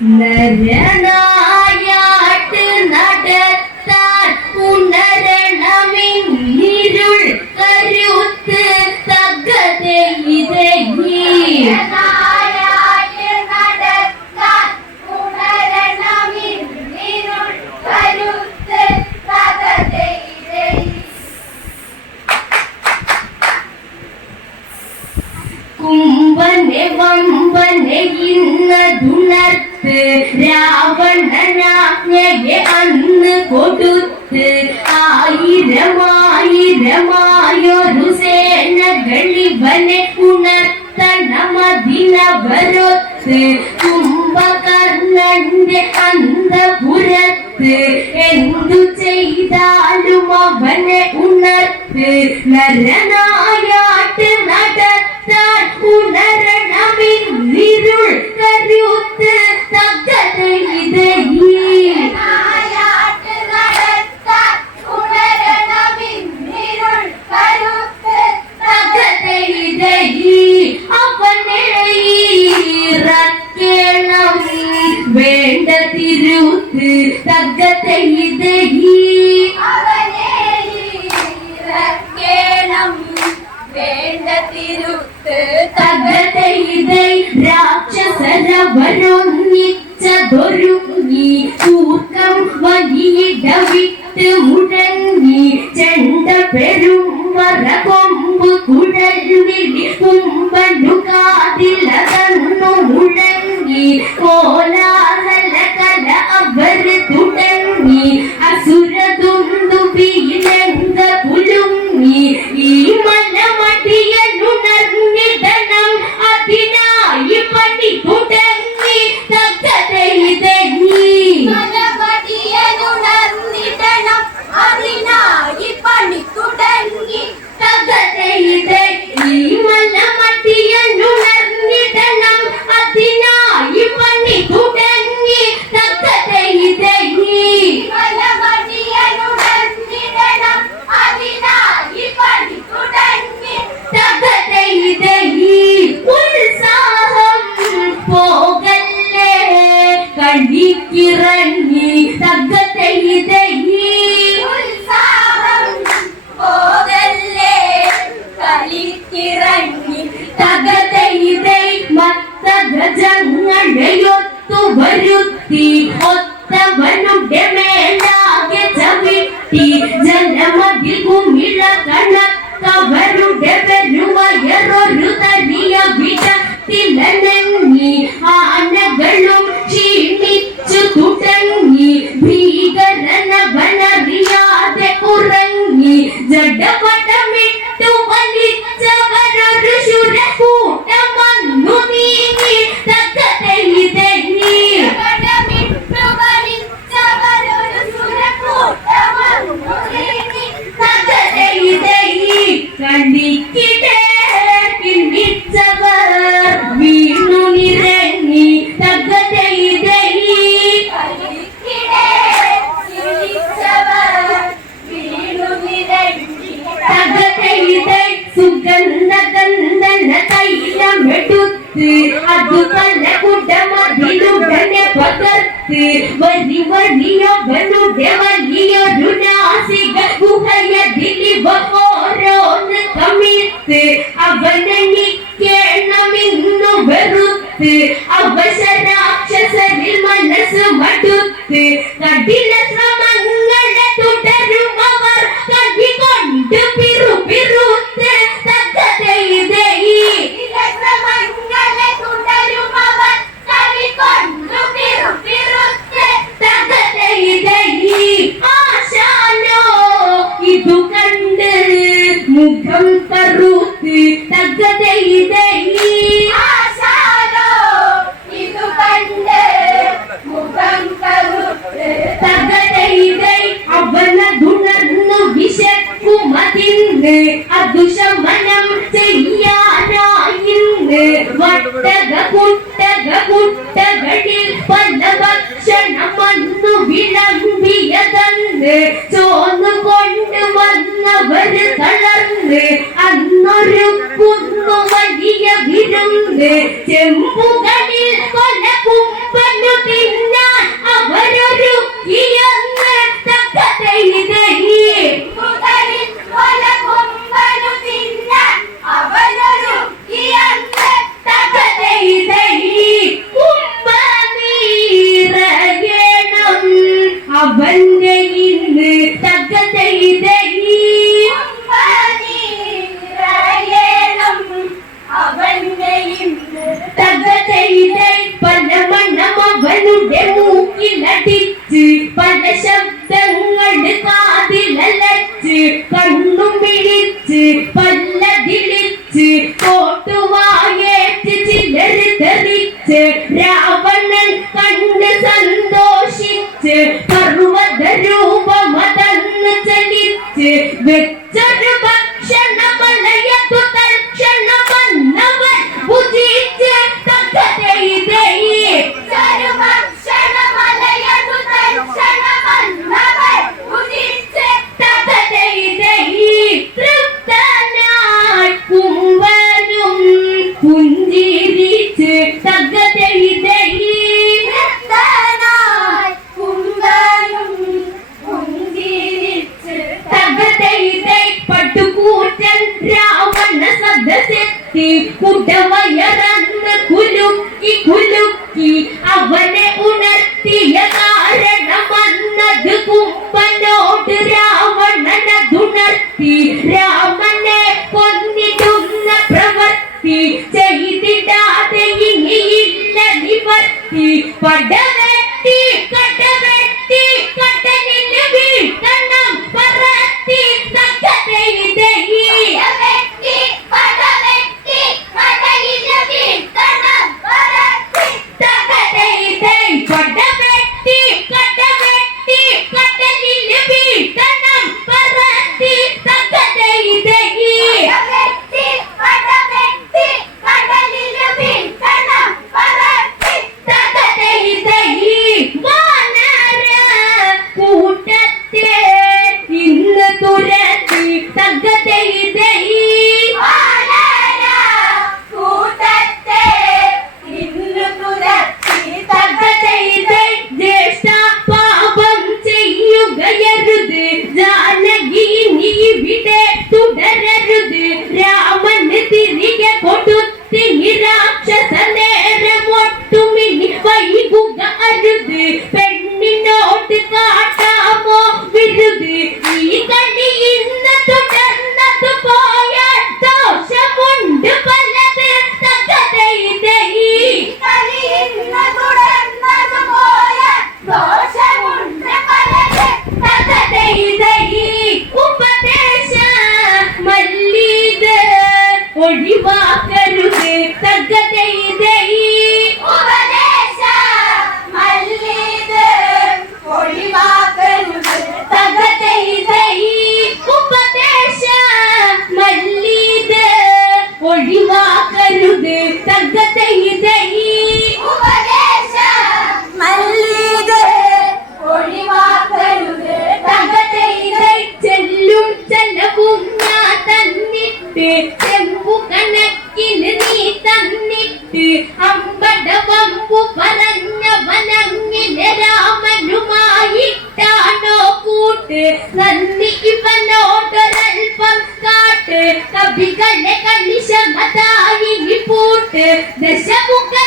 നരനായാട്ട് നടത്താൻ ഉണരണമിന്നിരുൾ കരുത്ത് തകതെ ഇതങ്ങി കുംഭനെ വമ്പനെ ഇന്നതുണർത്ത് രാവണനാജ്ഞയെ അന്ന് കൊടുത്ത് ആയിരമായിരമായൊരു സേനകളിവനെ ഉണർത്തണമതിനവരൊത്ത് കുംഭകർണന്റെ അന്തപുരത്ത് എന്തു ചെയ്താലും അവനെ ഉണർത്ത് നരനായാട്ട് തകതെ ഇതയി തകതെ ഇതൈ രാക്ഷസരവരൊന്നിച്ചതൊരുങ്ങി കൂർക്കം വലിയിടവിട്ട് മുഴങ്ങി ചെണ്ട പെരും കൊമ്പ് കുമ്പനു കാതിലതന്നു മുഴങ്ങി കമിത്ത് അവനെനിക്കേണമെന്നു വെറുത്ത് അവശരാക്ഷസരിൽ മനസ്സ് മടുത്ത് കഠിന ശ്രമങ്ങളെ തുടരും അവർ. പിറു പിറുത്ത് തകതെ ഇതയി ആശാനോ ഇതു കണ്ട് മുഖം കറുത്ത് തകതെ പൂട്ട്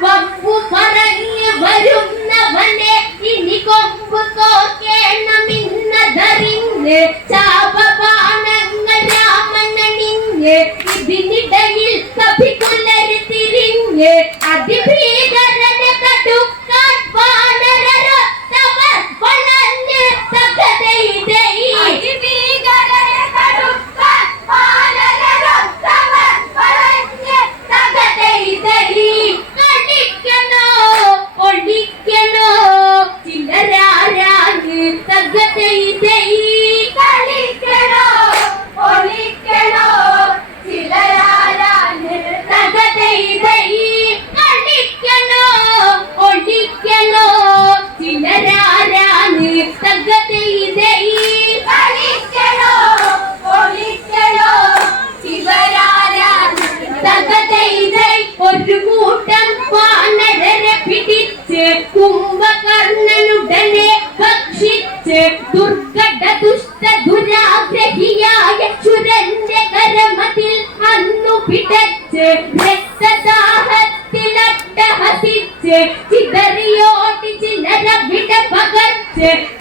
വമ്പു പറഞ്ഞ് വരുന്നവനെ ഇനി കൊമ്പ് കോക്കേണമെന്നതറിഞ്ഞ് ചാപബാണങ്ങൾ Yeah.